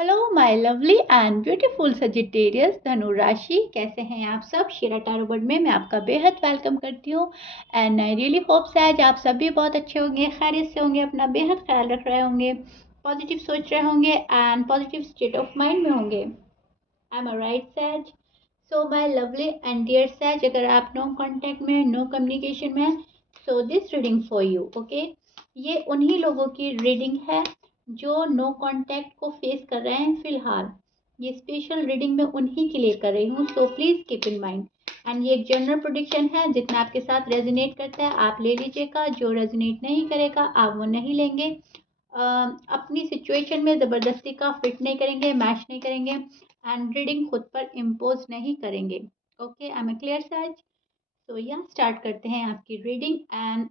Hello my lovely and beautiful Sagittarius धनु राशि, कैसे हैं आप सब। शीरा टैरो वर्ल्ड में मैं आपका बेहद वेलकम करती हूँ। एंड आई रियली होप्स आज आप सभी बहुत अच्छे होंगे, खैरियत से होंगे, अपना बेहद ख्याल रख रहे होंगे, पॉजिटिव सोच रहे होंगे and positive state of mind में होंगे। I am right sage. So my lovely and dear sage, अगर आप नो कांटेक्ट में, नो कम्युनिकेशन में, so this reading for you. Okay, ये उन्हीं लोगों की रीडिंग है जो नो कांटेक्ट को फेस कर रहे हैं फिलहाल। ये स्पेशल रीडिंग मैं उन्हीं के लिए कर रही हूँ, so please keep in mind. And ये एक जनरल प्रोडिक्शन है, जितना आपके साथ रेजोनेट करता है आप ले लीजिएगा, जो रेजोनेट नहीं करेगा आप वो नहीं लेंगे। अपनी सिचुएशन में ज़बरदस्ती का फिट नहीं करेंगे, मैच नहीं करेंगे एंड रीडिंग खुद पर इम्पोज नहीं करेंगे। ओके, आई एम क्लियर सच। तो या स्टार्ट करते हैं आपकी reading. And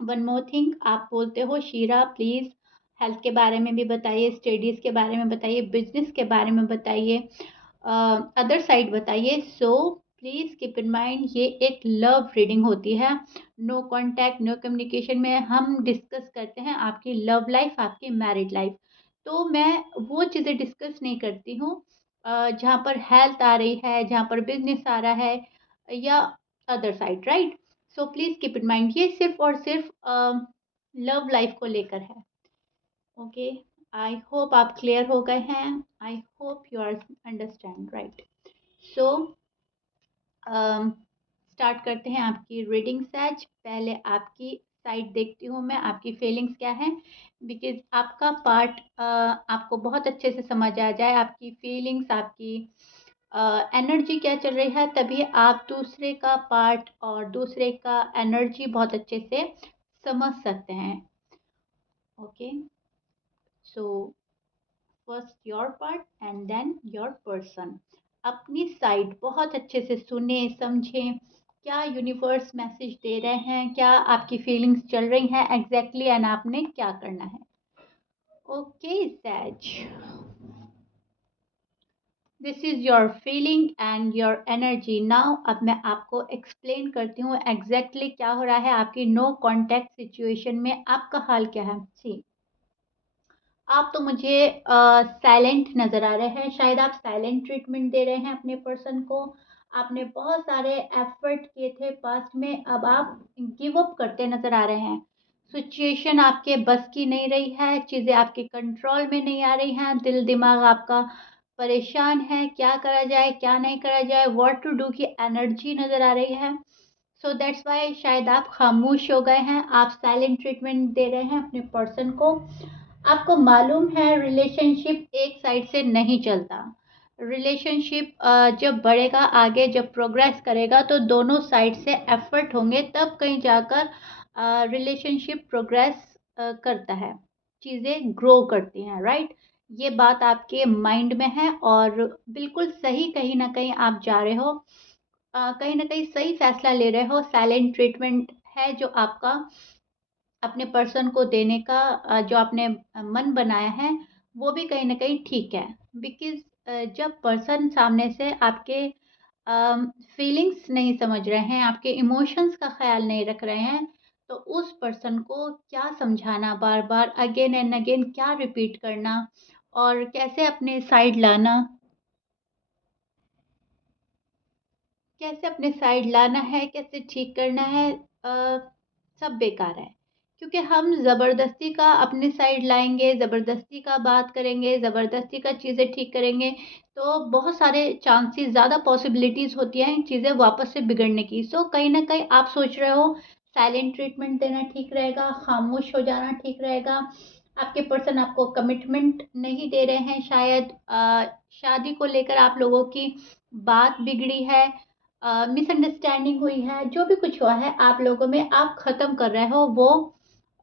one more thing, आप बोलते हो शीरा प्लीज़ हेल्थ के बारे में भी बताइए, स्टडीज़ के बारे में बताइए, बिजनेस के बारे में बताइए, अदर साइड बताइए। सो प्लीज़ कीप इन माइंड, ये एक लव रीडिंग होती है। नो कांटेक्ट, नो कम्युनिकेशन में हम डिस्कस करते हैं आपकी लव लाइफ, आपकी मैरिड लाइफ। तो मैं वो चीज़ें डिस्कस नहीं करती हूँ जहाँ पर हेल्थ आ रही है, जहाँ पर बिजनेस आ रहा है, या other side, right. So please keep in mind, ये सिर्फ और सिर्फ लव लाइफ को लेकर है। ओके, आई होप आप क्लियर हो गए हैं। I hope you are understand, right. So start करते हैं आपकी रीडिंग सैज। पहले आपकी साइड देखती हूँ मैं, आपकी फीलिंग्स क्या है, बिकॉज आपका पार्ट आपको बहुत अच्छे से समझ आ जाए, आपकी फीलिंग्स, आपकी एनर्जी क्या चल रही है, तभी आप दूसरे का पार्ट और दूसरे का एनर्जी बहुत अच्छे से समझ सकते हैं। Okay, so first your part and then your person. अपनी साइड बहुत अच्छे से सुने, समझें क्या यूनिवर्स मैसेज दे रहे हैं, क्या आपकी फीलिंग्स चल रही हैं एग्जैक्टली एंड आपने क्या करना है। ओके सैज, this is your feeling and your energy now. अब मैं आपको एक्सप्लेन करती हूँ एग्जैक्टली क्या हो रहा है आपकी नो कॉन्टैक्ट सिचुएशन में, आपका हाल क्या है। सी, आप तो मुझे साइलेंट नज़र आ रहे हैं, शायद आप साइलेंट ट्रीटमेंट दे रहे हैं अपने पर्सन को। आपने बहुत सारे एफर्ट किए थे पास्ट में, अब आप गिव अप करते नज़र आ रहे हैं। सिचुएशन आपके बस की नहीं रही है, चीज़ें आपके कंट्रोल में नहीं आ रही हैं, दिल दिमाग आपका परेशान है, क्या करा जाए क्या नहीं करा जाए, व्हाट टू डू की एनर्जी नज़र आ रही है। सो दैट्स वाई शायद आप खामोश हो गए हैं, आप साइलेंट ट्रीटमेंट दे रहे हैं अपने पर्सन को। आपको मालूम है रिलेशनशिप एक साइड से नहीं चलता। रिलेशनशिप जब बढ़ेगा आगे, जब प्रोग्रेस करेगा तो दोनों साइड से एफर्ट होंगे, तब कहीं जाकर रिलेशनशिप प्रोग्रेस करता है, चीज़ें ग्रो करती हैं, राइट। ये बात आपके माइंड में है और बिल्कुल सही, कहीं ना कहीं आप जा रहे हो, कहीं ना कहीं सही फैसला ले रहे हो। साइलेंट ट्रीटमेंट है जो आपका अपने पर्सन को देने का, जो आपने मन बनाया है, वो भी कहीं ना कहीं ठीक है। बिकॉज जब पर्सन सामने से आपके फीलिंग्स नहीं समझ रहे हैं, आपके इमोशंस का ख्याल नहीं रख रहे हैं, तो उस पर्सन को क्या समझाना, बार बार अगेन एंड अगेन क्या रिपीट करना, और कैसे अपने साइड लाना, कैसे अपने साइड लाना है, कैसे ठीक करना है, सब बेकार है। क्योंकि हम ज़बरदस्ती का अपने साइड लाएंगे, ज़बरदस्ती का बात करेंगे, ज़बरदस्ती का चीज़ें ठीक करेंगे, तो बहुत सारे चांसेस, ज़्यादा पॉसिबिलिटीज़ होती हैं चीज़ें वापस से बिगड़ने की। सो कहीं ना कहीं आप सोच रहे हो साइलेंट ट्रीटमेंट देना ठीक रहेगा, खामोश हो जाना ठीक रहेगा। आपके पर्सन आपको कमिटमेंट नहीं दे रहे हैं, शायद शादी को लेकर आप लोगों की बात बिगड़ी है, मिसअंडरस्टैंडिंग हुई है, जो भी कुछ हुआ है आप लोगों में, आप ख़त्म कर रहे हो वो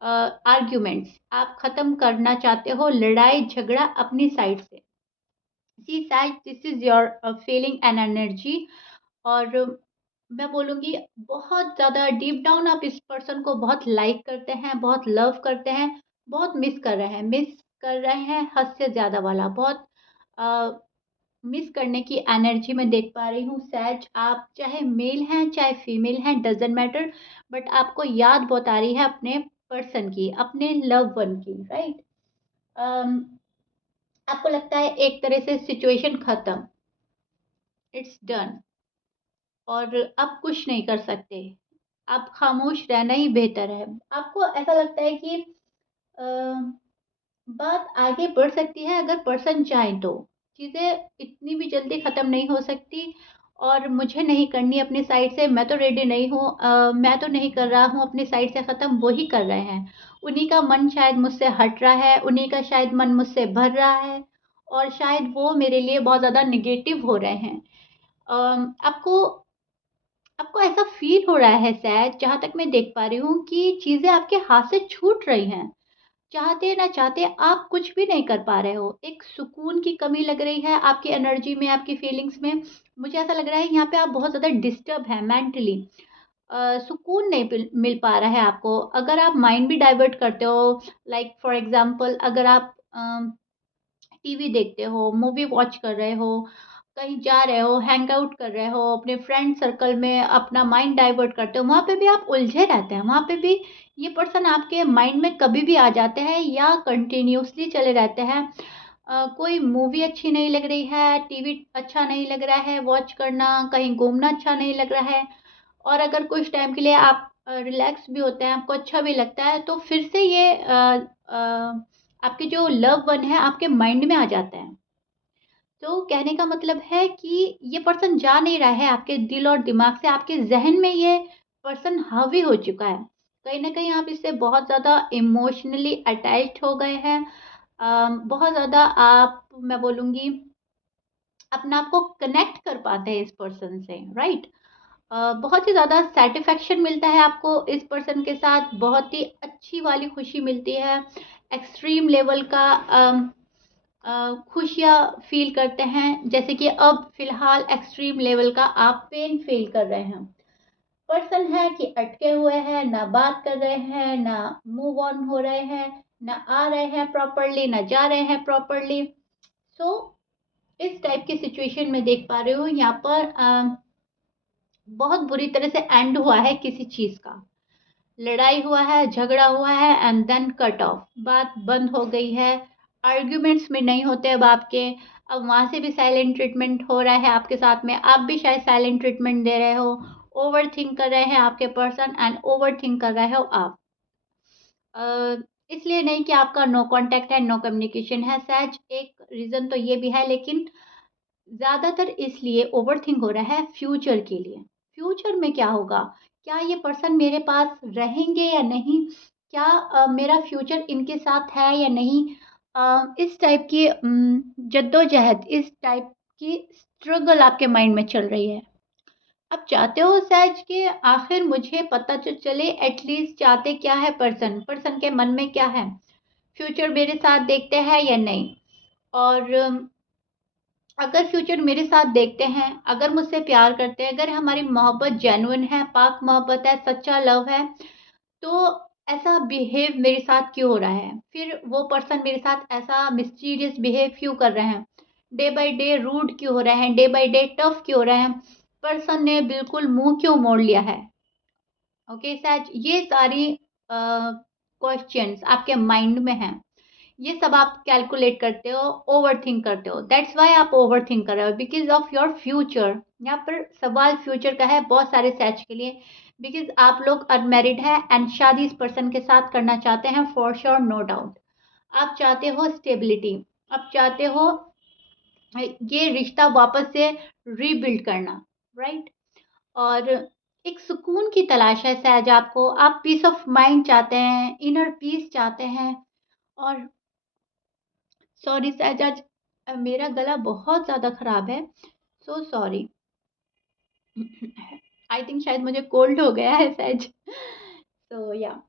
आर्ग्यूमेंट्स, आप ख़त्म करना चाहते हो लड़ाई झगड़ा अपनी साइड से। See side, this is your feeling and energy. और मैं बोलूँगी बहुत ज़्यादा डीप डाउन आप इस पर्सन को बहुत लाइक करते हैं, बहुत लव करते हैं, बहुत मिस कर रहे हैं, मिस कर रहे हैं हद से ज़्यादा वाला, बहुत मिस करने की एनर्जी मैं देख पा रही हूँ। सैज, आप चाहे मेल हैं चाहे फीमेल हैं, डजेंट मैटर, बट आपको याद बहुत आ रही है अपने पर्सन की, अपने लव वन की, राइट। आपको लगता है एक तरह से सिचुएशन खत्म, इट्स डन, और अब कुछ नहीं कर सकते, अब खामोश रहना ही बेहतर है। आपको ऐसा लगता है कि अ, बात आगे बढ़ सकती है अगर पर्सन चाहे तो। चीज़ें इतनी भी जल्दी ख़त्म नहीं हो सकती, और मुझे नहीं करनी अपनी साइड से, मैं तो रेडी नहीं हूँ, मैं तो नहीं कर रहा हूँ अपनी साइड से ख़त्म, वो ही कर रहे हैं। उन्हीं का मन शायद मुझसे हट रहा है, उन्हीं का शायद मन मुझसे भर रहा है, और शायद वो मेरे लिए बहुत ज़्यादा नेगेटिव हो रहे हैं। आपको आपको ऐसा फ़ील हो रहा है शायद, जहाँ तक मैं देख पा रही हूँ, कि चीज़ें आपके हाथ से छूट रही हैं। चाहते ना चाहते आप कुछ भी नहीं कर पा रहे हो। एक सुकून की कमी लग रही है आपकी एनर्जी में, आपकी फीलिंग्स में। मुझे ऐसा लग रहा है यहाँ पे आप बहुत ज़्यादा डिस्टर्ब हैं मेंटली। सुकून नहीं मिल पा रहा है आपको। अगर आप माइंड भी डाइवर्ट करते हो, लाइक फॉर एग्ज़ाम्पल अगर आप टीवी देखते हो, मूवी वॉच कर रहे हो, कहीं जा रहे हो, हैंग आउट कर रहे हो, अपने फ्रेंड सर्कल में अपना माइंड डाइवर्ट करते हो, वहाँ पे भी आप उलझे रहते हैं। वहाँ पे भी ये पर्सन आपके माइंड में कभी भी आ जाते हैं या कंटिन्यूअसली चले रहते हैं। कोई मूवी अच्छी नहीं लग रही है, टीवी अच्छा नहीं लग रहा है वॉच करना, कहीं घूमना अच्छा नहीं लग रहा है, और अगर कुछ टाइम के लिए आप रिलैक्स भी होते हैं, आपको अच्छा भी लगता है, तो फिर से ये आपके जो लव वन है आपके माइंड में आ जाते हैं। तो कहने का मतलब है कि ये पर्सन जा नहीं रहा है आपके दिल और दिमाग से, आपके ज़हन में ये पर्सन हावी हो चुका है। कहीं न कहीं आप इससे बहुत ज़्यादा इमोशनली अटैच्ड हो गए हैं। बहुत ज़्यादा आप, मैं बोलूँगी, अपने आप को कनेक्ट कर पाते हैं इस पर्सन से, राइट? बहुत ही ज़्यादा सैटिस्फैक्शन मिलता है आपको इस पर्सन के साथ, बहुत ही अच्छी वाली खुशी मिलती है। एक्सट्रीम लेवल का खुशियाँ फ़ील करते हैं, जैसे कि अब फ़िलहाल एक्सट्रीम लेवल का आप पेन फ़ील कर रहे हैं। पर्सन है कि अटके हुए हैं, ना बात कर रहे हैं, ना मूव ऑन हो रहे हैं, ना आ रहे हैं प्रॉपर्ली, ना जा रहे हैं प्रॉपर्ली। सो इस टाइप की सिचुएशन में देख पा रही हूँ यहाँ पर बहुत बुरी तरह से एंड हुआ है किसी चीज़ का। लड़ाई हुआ है, झगड़ा हुआ है, एंड देन कट ऑफ, बात बंद हो गई है, आर्ग्यूमेंट्स में नहीं होते अब आपके। अब वहाँ से भी साइलेंट ट्रीटमेंट हो रहा है आपके साथ में, आप भी शायद साइलेंट ट्रीटमेंट दे रहे हो। ओवर थिंक कर रहे हैं आपके पर्सन, एंड ओवर थिंक कर रहे हो आप। अ, इसलिए नहीं कि आपका नो कॉन्टैक्ट है, नो कम्युनिकेशन है, सहज एक रीज़न तो ये भी है, लेकिन ज़्यादातर इसलिए ओवरथिंक हो रहा है फ्यूचर के लिए। फ्यूचर में क्या होगा? क्या ये पर्सन मेरे पास रहेंगे या नहीं? क्या मेरा फ्यूचर इनके साथ है या नहीं? इस टाइप की जद्दोजहद, इस टाइप की स्ट्रगल आपके माइंड में चल रही है। आप चाहते हो सहज कि आखिर मुझे पता तो चले, एटलीस्ट चाहते क्या है पर्सन? पर्सन के मन में क्या है? फ्यूचर मेरे साथ देखते हैं या नहीं? और अगर फ्यूचर मेरे साथ देखते हैं, अगर मुझसे प्यार करते हैं, अगर हमारी मोहब्बत जेन्युइन है, पाक मोहब्बत है, सच्चा लव है, तो ऐसा बिहेव मेरे साथ क्यों हो रहा है? फिर वो पर्सन मेरे साथ ऐसा मिस्टीरियस बिहेव क्यों कर रहे हैं? डे बाय डे रूड क्यों हो रहे हैं? डे बाय डे टफ क्यों हो रहे हैं? पर्सन ने बिल्कुल मुँह क्यों मोड़ लिया है? ओके सच, ये सारी क्वेश्चंस आपके माइंड में हैं। ये सब आप कैलकुलेट करते हो, ओवरथिंक करते हो। दैट्स व्हाई आप ओवरथिंक कर रहे हो, बिकॉज़ ऑफ योर फ्यूचर। यहाँ पर सवाल फ्यूचर का है बहुत सारे सच के लिए, बिकॉज़ आप लोग अनमैरिड हैं एंड शादी इस पर्सन के साथ करना चाहते हैं, फॉर श्योर, नो डाउट। आप चाहते हो स्टेबिलिटी, आप चाहते हो ये रिश्ता वापस से रीबिल्ड करना, राइट? और एक सुकून की तलाश है शायद आपको, आप पीस ऑफ माइंड चाहते हैं, इनर पीस चाहते हैं। और सॉरी सहज, आज मेरा गला बहुत ज़्यादा ख़राब है, सो सॉरी। आई थिंक शायद मुझे कोल्ड हो गया है सहज। सो या,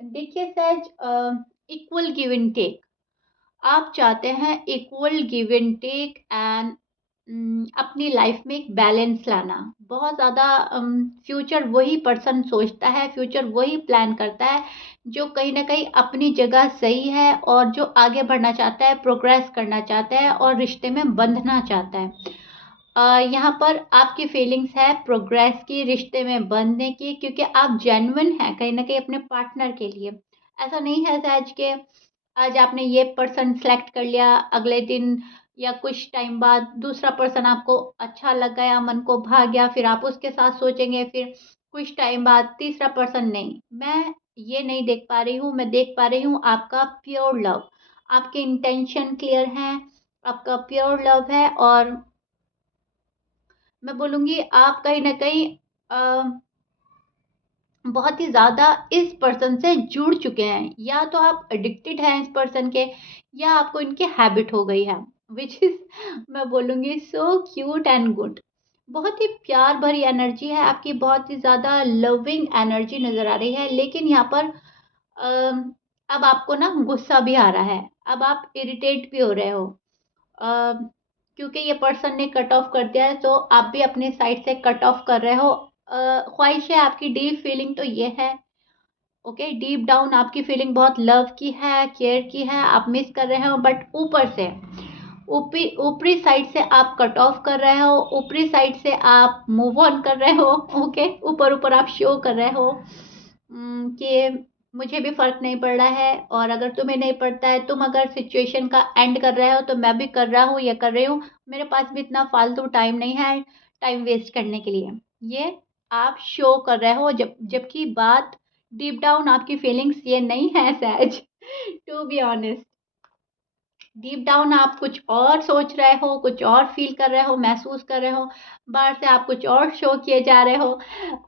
देखिए सहज, इक्वल गिव एंड टेक, आप चाहते हैं equal give and take, and अपनी लाइफ में एक बैलेंस लाना। बहुत ज़्यादा फ्यूचर वही पर्सन सोचता है, फ्यूचर वही प्लान करता है जो कहीं न कहीं अपनी जगह सही है, और जो आगे बढ़ना चाहता है, प्रोग्रेस करना चाहता है, और रिश्ते में बंधना चाहता है। यहाँ पर आपकी फीलिंग्स है प्रोग्रेस की, रिश्ते में बंधने की, क्योंकि आप जेन्युइन हैं कहीं न कहीं अपने पार्टनर के लिए। ऐसा नहीं है सहज के आज आपने ये पर्सन सेलेक्ट कर लिया, अगले दिन या कुछ टाइम बाद दूसरा पर्सन आपको अच्छा लग गया, मन को भा गया, फिर आप उसके साथ सोचेंगे, फिर कुछ टाइम बाद तीसरा पर्सन। नहीं, मैं ये नहीं देख पा रही हूँ, मैं देख पा रही हूँ आपका प्योर लव, आपके इंटेंशन क्लियर हैं, आपका प्योर लव है। और मैं बोलूँगी आप कहीं न कहीं बहुत ही ज़्यादा इस पर्सन से जुड़ चुके हैं, या तो आप एडिक्टेड हैं इस पर्सन के, या आपको इनकी हैबिट हो गई है, विच इज़ मैं बोलूँगी सो क्यूट एंड गुड। बहुत ही प्यार भरी एनर्जी है आपकी, बहुत ही ज़्यादा लविंग एनर्जी नज़र आ रही है। लेकिन यहाँ पर अब आपको ना गुस्सा भी आ रहा है, अब आप इरिटेट भी हो रहे हो, अ, क्योंकि ये पर्सन ने कट ऑफ कर दिया है, तो आप भी अपने साइड से कट ऑफ कर रहे हो। ख्वाहिश है आपकी, डीप फीलिंग तो ये है, ओके, डीप डाउन आपकी फीलिंग बहुत लव की है, केयर की है, आप मिस कर रहे हो, बट ऊपर से ऊपरी ऊपरी साइड से आप कट ऑफ कर रहे हो, ऊपरी साइड से आप मूव ऑन कर रहे हो, ओके, ऊपर ऊपर आप शो कर रहे हो कि मुझे भी फ़र्क नहीं पड़ रहा है, और अगर तुम्हें नहीं पड़ता है, तुम अगर सिचुएशन का एंड कर रहे हो, तो मैं भी कर रहा हूँ या कर रही हूँ। मेरे पास भी इतना फालतू टाइम नहीं है टाइम वेस्ट करने के लिए। ये आप शो कर रहे हो, जबकि बात डीप डाउन आपकी फीलिंग्स ये नहीं है सहज, to be honest. Deep down आप कुछ और सोच रहे हो, कुछ और फ़ील कर रहे हो, महसूस कर रहे हो, बाहर से आप कुछ और शो किए जा रहे हो,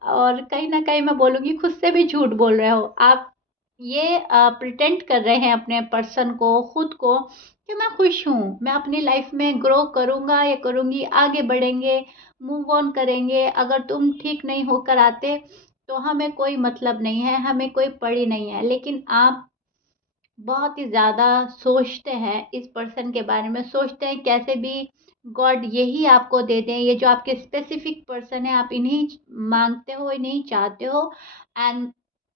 और कहीं न कहीं मैं बोलूँगी खुद से भी झूठ बोल रहे हो। आप ये प्रिटेंड कर रहे हैं अपने पर्सन को, खुद को, कि मैं खुश हूँ, मैं अपनी लाइफ़ में ग्रो करूँगा या करूँगी, आगे बढ़ेंगे, मूव ऑन करेंगे। अगर तुम ठीक नहीं होकर आते, तो हमें कोई मतलब नहीं है, हमें कोई पड़ी नहीं है। लेकिन आप बहुत ही ज़्यादा सोचते हैं इस पर्सन के बारे में, सोचते हैं कैसे भी गॉड यही आपको दे दें, ये जो आपके स्पेसिफिक पर्सन है, आप इन्हीं माँगते हो, इन्हीं चाहते हो, एंड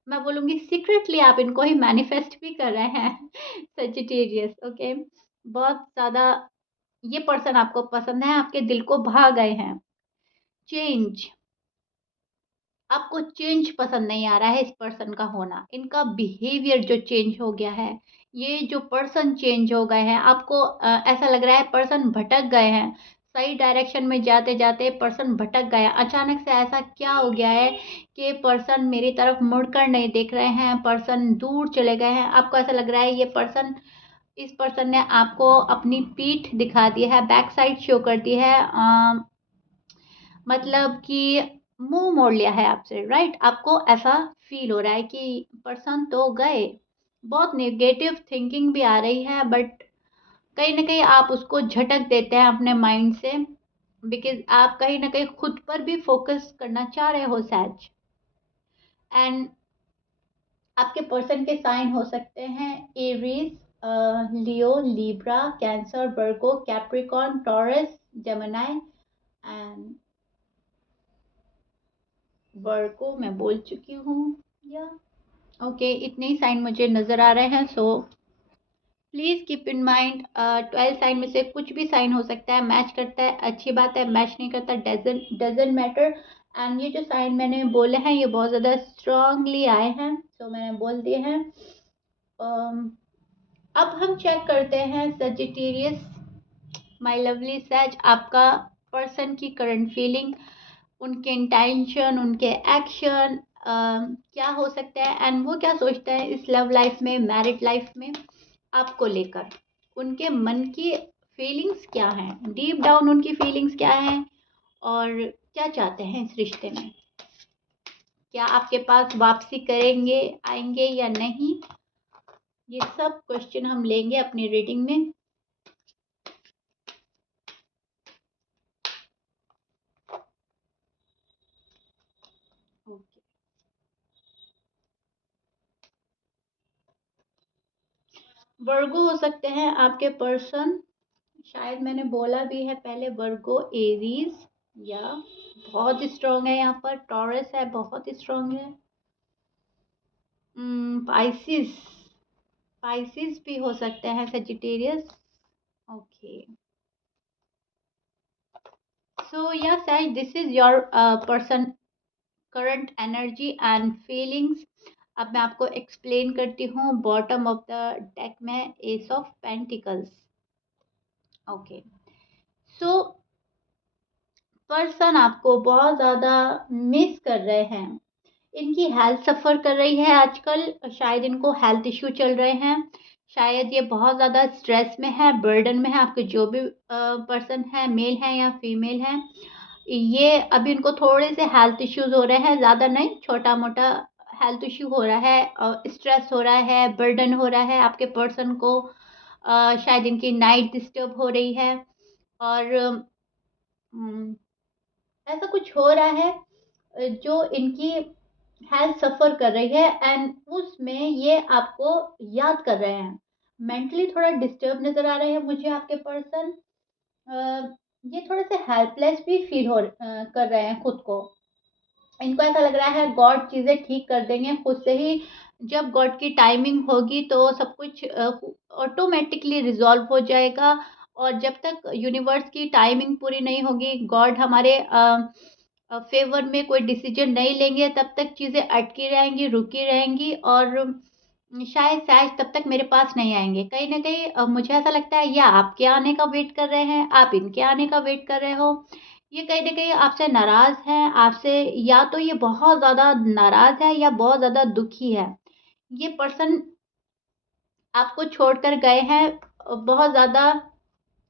मैं बोलूँगी सीक्रेटली आप इनको ही मैनिफेस्ट भी कर रहे हैं सजिटेरियस, ओके। बहुत ज़्यादा ये पर्सन आपको पसंद है, आपके दिल को भा गए हैं। चेंज, आपको चेंज पसंद नहीं आ रहा है इस पर्सन का होना, इनका बिहेवियर जो चेंज हो गया है, ये जो पर्सन चेंज हो गए हैं, आपको ऐसा लग रहा है पर्सन भटक गए हैं, सही डायरेक्शन में जाते-जाते पर्सन भटक गए हैं। अचानक से ऐसा क्या हो गया है कि पर्सन मेरी तरफ मुड़कर नहीं देख रहे हैं, पर्सन दूर चले गए हैं, आपको ऐसा लग रहा है ये पर्सन, इस पर्सन ने आपको अपनी पीठ दिखा दी है, बैक साइड शो कर दी है, मतलब कि मुँह मोड़ लिया है आपसे, राइट? आपको ऐसा फ़ील हो रहा है कि पर्सन तो गए। बहुत नेगेटिव थिंकिंग भी आ रही है, बट कहीं न कहीं आप उसको झटक देते हैं अपने माइंड से, बिकॉज़ आप कहीं न कहीं खुद पर भी फ़ोकस करना चाह रहे हो शायद। एंड आपके पर्सन के साइन हो सकते हैं Aries, Leo, Libra, cancer, Virgo, Capricorn, taurus, Gemini and वर्गो मैं बोल चुकी हूँ, या ओके, इतने ही साइन मुझे नज़र आ रहे हैं। So please keep in mind 12 sign में से कुछ भी साइन हो सकता है, मैच करता है अच्छी बात है, मैच नहीं करता डज़न्ट मैटर। एंड ये जो साइन मैंने बोले हैं ये बहुत ज़्यादा स्ट्रांगली आए हैं, सो मैंने बोल दिए हैं। अब हम चेक करते हैं सजिटेरियस, माय लवली सैज, आपका पर्सन की करंट फीलिंग, उनके इंटेंशन, उनके एक्शन, क्या हो सकता है, एंड वो क्या सोचते हैं इस लव लाइफ में, मैरिड लाइफ में आपको लेकर। उनके मन की फीलिंग्स क्या हैं, डीप डाउन उनकी फीलिंग्स क्या हैं, और क्या चाहते हैं इस रिश्ते में। क्या आपके पास वापसी करेंगे, आएंगे या नहीं, ये सब क्वेश्चन हम लेंगे अपनी रीडिंग में। ओके, वर्गो हो सकते हैं आपके पर्सन, शायद मैंने बोला भी है पहले, वर्गो, एरीज, या बहुत स्ट्रांग है यहाँ पर, टॉरस है बहुत स्ट्रांग है, पाइसिस, पाइसिस भी हो सकते हैं, Sagittarius, okay. So yes this is your person current energy and feelings, अब मैं आपको एक्सप्लेन करती हूँ। बॉटम ऑफ द डेक में S of pentacles. Okay, so person आपको बहुत ज़्यादा मिस कर रहे हैं। इनकी हेल्थ सफ़र कर रही है आजकल, शायद इनको हेल्थ इश्यू चल रहे हैं, शायद ये बहुत ज़्यादा स्ट्रेस में है, बर्डन में है। आपके जो भी पर्सन है, मेल है या फीमेल है, ये अभी इनको थोड़े से हेल्थ इश्यूज हो रहे हैं, ज़्यादा नहीं, छोटा मोटा हेल्थ इश्यू हो रहा है, स्ट्रेस हो रहा है, बर्डन हो रहा है आपके पर्सन को। शायद इनकी नाइट डिस्टर्ब हो रही है, और ऐसा कुछ हो रहा है जो इनकी हेल्थ सफ़र कर रही है, एंड उसमें ये आपको याद कर रहे हैं। मेंटली थोड़ा डिस्टर्ब नज़र आ रहे हैं मुझे आपके पर्सन। ये थोड़े से हेल्पलेस भी कर रहे हैं खुद को। इनको ऐसा लग रहा है गॉड चीज़ें ठीक कर देंगे खुद से ही। जब गॉड की टाइमिंग होगी तो सब कुछ ऑटोमेटिकली रिजॉल्व हो जाएगा, और जब तक यूनिवर्स की टाइमिंग पूरी नहीं होगी, गॉड हमारे फेवर में कोई डिसीजन नहीं लेंगे, तब तक चीज़ें अटकी रहेंगी, रुकी रहेंगी, और शायद तब तक मेरे पास नहीं आएंगे। कहीं ना कहीं मुझे ऐसा लगता है, या आपके आने का वेट कर रहे हैं, आप इनके आने का वेट कर रहे हो। ये कहीं न कहीं आपसे नाराज़ हैं, आपसे, या तो ये बहुत ज़्यादा नाराज़ है या बहुत ज़्यादा दुखी है। ये पर्सन आपको छोड़कर गए हैं बहुत ज़्यादा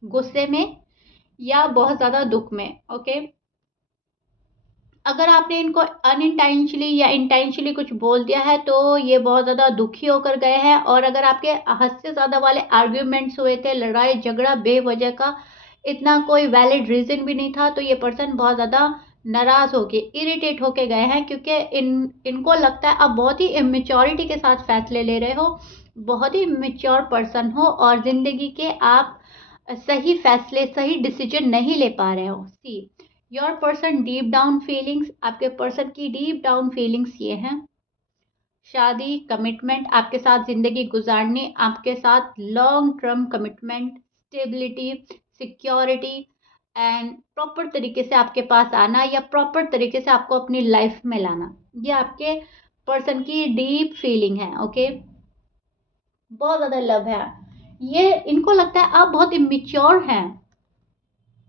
गुस्से में या बहुत ज़्यादा दुःख में, ओके? अगर आपने इनको अनइंटेंशनली या इंटेंशनली कुछ बोल दिया है, तो ये बहुत ज़्यादा दुखी होकर गए हैं, और अगर आपके हद से ज़्यादा वाले आर्ग्यूमेंट्स हुए थे, लड़ाई-झगड़ा बेवजह का, इतना कोई वैलिड रीज़न भी नहीं था, तो ये पर्सन बहुत ज़्यादा नाराज़ होके, इरिटेट होके गए हैं, क्योंकि इनको लगता है आप बहुत ही इमैच्योरिटी के साथ फैसले ले रहे हो, बहुत ही मैच्योर पर्सन हो, और ज़िंदगी के आप सही फैसले, सही डिसीजन नहीं ले पा रहे हो। See your person deep down feelings, आपके पर्सन की डीप डाउन फीलिंग्स ये हैं, शादी, कमिटमेंट, आपके साथ ज़िंदगी गुजारनी, आपके साथ long term commitment, stability, security, and proper तरीके से आपके पास आना, या प्रॉपर तरीके से आपको अपनी लाइफ में लाना। ये आपके पर्सन की डीप फीलिंग है, ओके? बहुत ज़्यादा लव है। ये, इनको लगता है आप बहुत इमेच्योर हैं,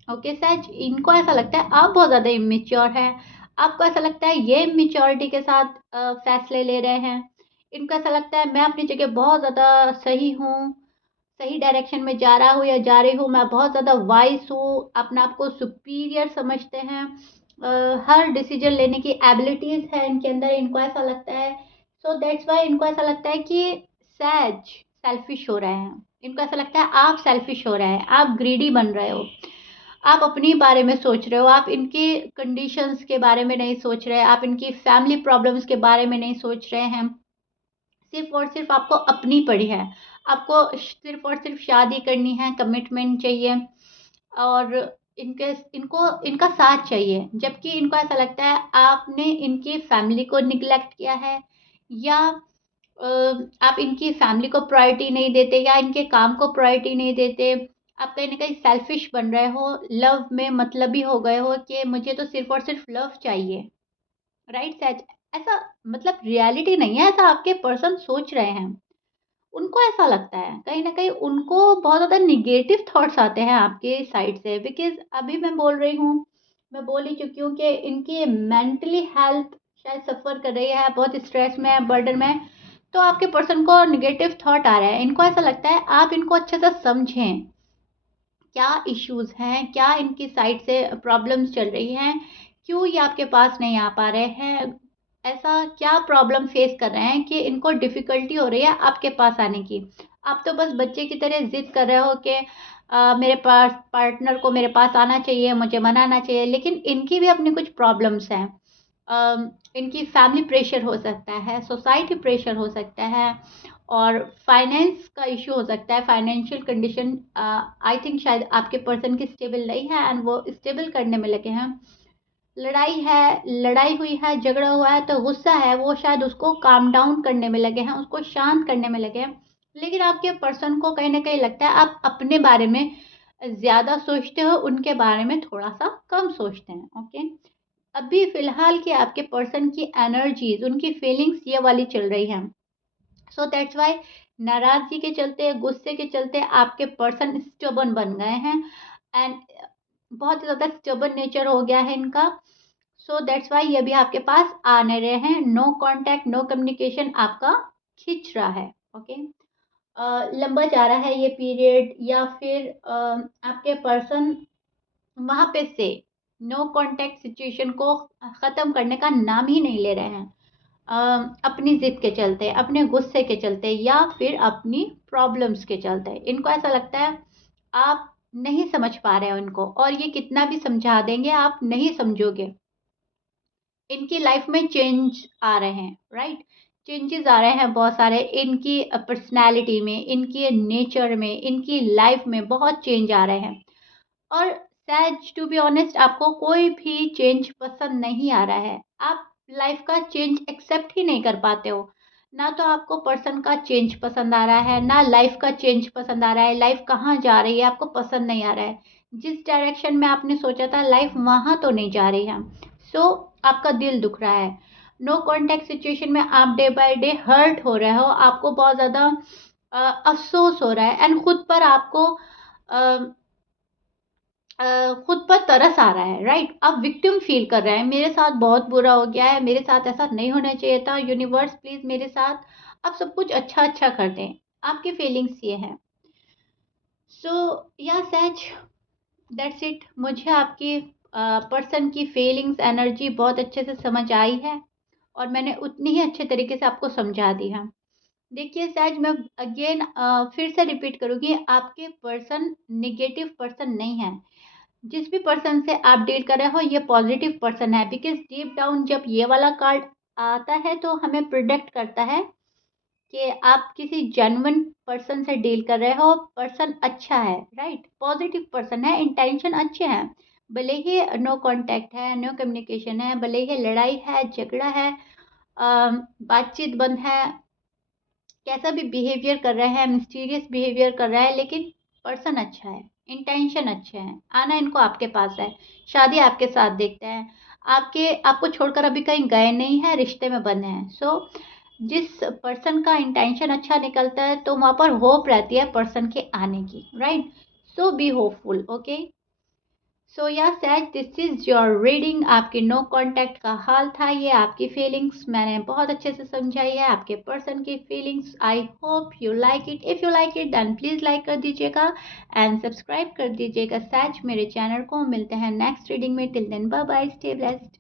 ओके सच, इनको ऐसा लगता है आप बहुत ज़्यादा इमेच्योर हैं। आपको ऐसा लगता है ये इमेच्योरिटी के साथ फैसले ले रहे हैं। इनको ऐसा लगता है मैं अपनी जगह बहुत ज़्यादा सही हूँ, सही डायरेक्शन में जा रहा हूँ या जा रही हूँ, मैं बहुत ज़्यादा वाइस हूँ, अपने आप को सुपीरियर समझते हैं। हर डिसीजन लेने की एबिलिटीज़ है इनके अंदर, इनको ऐसा लगता है। सो दैट्स वाई इनको ऐसा लगता है कि सैज सेल्फिश हो रहे हैं। इनको ऐसा लगता है आप सेल्फिश हो रहे हैं, आप ग्रीडी बन रहे हो, आप अपनी बारे में सोच रहे हो, आप इनकी कंडीशंस के बारे में नहीं सोच रहे, आप इनकी फैमिली प्रॉब्लम्स के बारे में नहीं सोच रहे हैं। सिर्फ़ और सिर्फ़ आपको अपनी पड़ी है। आपको सिर्फ़ और सिर्फ़ शादी करनी है, कमिटमेंट चाहिए, और इनके इनको इनका साथ चाहिए। जबकि इनको ऐसा लगता है आपने इनकी फैमिली को निग्लेक्ट किया है, या अ, आप इनकी फैमिली को प्रायोरिटी नहीं देते, या इनके काम को प्रायोरिटी नहीं देते। आप कहीं न कहीं सेल्फिश बन रहे हो, लव में मतलबी हो गए हो कि मुझे तो सिर्फ़ और सिर्फ़ लव चाहिए, राइट सच? ऐसा मतलब रियलिटी नहीं है, ऐसा आपके पर्सन सोच रहे हैं। उनको ऐसा लगता है, कहीं न कहीं उनको बहुत ज़्यादा नेगेटिव थॉट्स आते हैं आपके साइड से, बिकॉज़ अभी मैं बोल रही हूँ, मैं बोल ही चुकी हूँ कि इनकी मेंटली हेल्थ शायद सफ़र कर रही है, बहुत स्ट्रेस में है, बर्डन में है, तो आपके पर्सन को नेगेटिव थॉट आ रहा है। इनको ऐसा लगता है आप इनको अच्छे से समझें, क्या इश्यूज़ हैं, क्या इनकी साइड से प्रॉब्लम्स चल रही हैं, क्यों ये आपके पास नहीं आ पा रहे हैं, ऐसा क्या प्रॉब्लम फेस कर रहे हैं कि इनको डिफ़िकल्टी हो रही है आपके पास आने की। आप तो बस बच्चे की तरह ज़िद कर रहे हो कि मेरे पास पार्टनर को मेरे पास आना चाहिए, मुझे मनाना चाहिए, लेकिन इनकी भी अपनी कुछ प्रॉब्लम्स हैं। इनकी फैमिली प्रेशर हो सकता है, सोसाइटी प्रेशर हो सकता है, और फाइनेंस का इश्यू हो सकता है, फाइनेंशियल कंडीशन आई थिंक शायद आपके पर्सन की स्टेबल नहीं है, एंड वो स्टेबल करने में लगे हैं। लड़ाई है, लड़ाई हुई है, झगड़ा हुआ है, तो गुस्सा है, वो शायद उसको काम डाउन करने में लगे हैं, उसको शांत करने में लगे हैं। लेकिन आपके पर्सन को कहीं न कहीं लगता है आप अपने बारे में ज़्यादा सोचते हो, उनके बारे में थोड़ा-सा कम सोचते हैं, ओके? अभी फिलहाल की आपके पर्सन की एनर्जीज, उनकी फीलिंग्स ये वाली चल रही हैं। सो दैट्स वाई नाराजगी के चलते, गुस्से के चलते आपके पर्सन स्टबर्न बन गए हैं एंड बहुत ही ज़्यादा स्टबर्न नेचर हो गया है इनका। सो दैट्स वाई ये भी आपके पास आ नहीं रहे हैं। नो कॉन्टैक्ट, नो कम्युनिकेशन आपका खींच रहा है। ओके, लंबा जा रहा है ये पीरियड, या फिर आपके पर्सन वहाँ पे से नो कॉन्टैक्ट सिचुएशन को ख़त्म करने का नाम ही नहीं ले रहे हैं। अपनी ज़िद के चलते, अपने गुस्से के चलते, या फिर अपनी प्रॉब्लम्स के चलते। इनको ऐसा लगता है आप नहीं समझ पा रहे हो इनको, और ये कितना भी समझा देंगे आप नहीं समझोगे। इनकी लाइफ में चेंज आ रहे हैं, राइट? चेंजेस आ रहे हैं बहुत सारे इनकी पर्सनैलिटी में, इनके नेचर में, इनकी लाइफ में बहुत चेंज आ रहे हैं। और सच टू बी ऑनेस्ट, आपको कोई भी चेंज पसंद नहीं आ रहा है। आप लाइफ का चेंज एक्सेप्ट ही नहीं कर पाते हो। ना तो आपको पर्सन का चेंज पसंद आ रहा है, ना लाइफ का चेंज पसंद आ रहा है। लाइफ कहाँ जा रही है आपको पसंद नहीं आ रहा है। जिस डायरेक्शन में आपने सोचा था लाइफ वहाँ तो नहीं जा रही है। सो आपका दिल दुख रहा है। नो कॉन्टैक्ट सिचुएशन में आप डे बाय डे हर्ट हो रहे हो। आपको बहुत ज़्यादा अफसोस हो रहा है एंड खुद पर आपको खुद पर तरस आ रहा है, राइट? आप विक्टिम फील कर रहे हैं, मेरे साथ बहुत बुरा हो गया है, मेरे साथ ऐसा नहीं होना चाहिए था, यूनिवर्स प्लीज मेरे साथ आप सब कुछ अच्छा अच्छा कर दें। आपकी फीलिंग्स ये है। सो या सच, दैट्स इट। मुझे आपकी पर्सन की फीलिंग्स, एनर्जी बहुत अच्छे से समझ आई है, और मैंने उतनी ही अच्छे तरीके से आपको समझा दी है। देखिए सहज, मैं अगेन फिर से रिपीट करूँगी, आपके पर्सन निगेटिव पर्सन नहीं है। जिस भी पर्सन से आप डील कर रहे हो ये पॉजिटिव पर्सन है, बिकॉज डीप डाउन जब ये वाला कार्ड आता है तो हमें प्रिडिक्ट करता है कि आप किसी जेन्युइन पर्सन से डील कर रहे हो। पर्सन अच्छा है, राइट? पॉजिटिव पर्सन है, इंटेंशन अच्छे हैं। भले ही नो कांटेक्ट है, नो कम्युनिकेशन है, भले ही लड़ाई है, झगड़ा है, बातचीत बंद है, कैसा भी बिहेवियर कर रहे हैं, मिस्टीरियस बिहेवियर कर रहा है, लेकिन पर्सन अच्छा है, इंटेंशन अच्छे हैं, आना इनको आपके पास है, शादी आपके साथ देखते हैं, आपको छोड़कर अभी कहीं गए नहीं हैं, रिश्ते में बंधे हैं। सो जिस पर्सन का इंटेंशन अच्छा निकलता है तो वहाँ पर होप रहती है पर्सन के आने की, right? So be hopeful, okay? So या says, this is your reading. आपके नो कांटेक्ट का हाल था ये, आपकी फीलिंग्स मैंने बहुत अच्छे से समझाई है, आपके पर्सन की feelings. I hope you like it. If you like it then please like कर दीजिएगा एंड सब्सक्राइब कर दीजिएगा सैज मेरे चैनल को। मिलते हैं नेक्स्ट रीडिंग में। Till then bye bye, stay blessed.